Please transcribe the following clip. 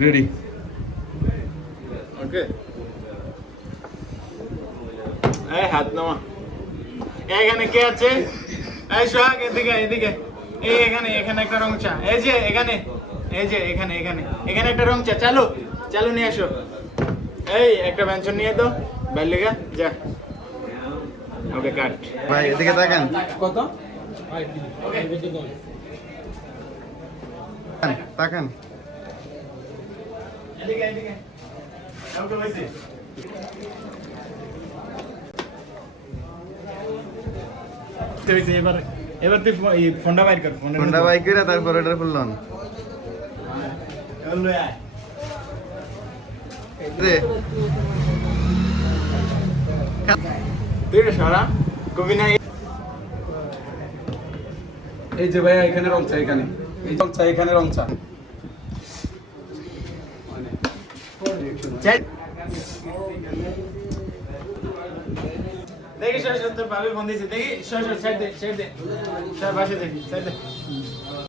Ready. ওকে, এই হাত নামা। এখানে কে আছে? এই সোহাগ, এদিকে এদিকে। এই এখানে এখানে একটা রং চা। এই যে এখানে, এই যে এখানে এখানে এখানে একটা রং চা। চালু চালু নিয়ে আসো। এই একটা পেনশন নিয়ে তো বাইলিগা যা। ওকে কাট। ভাই এদিকে তাকান, কত? তাকান। এদিকে এদিকে। ওকে বসে। এবার এবার তুই ফোনটা বাইর কর। ফোনটা বাইক করে তারপর এটা খুললাম। এবার লই আয়। রে তুই রে সারা কবি না। এই যে ভাইয়া এখানে রং চা, এখানে এই রং চা, এখানে রং চা। দেখি সর তোর ভাবি ফোন দিয়েছে। দেখি সর সাইড দে সাইড দে। সর বাসে দেখি সাইড দে।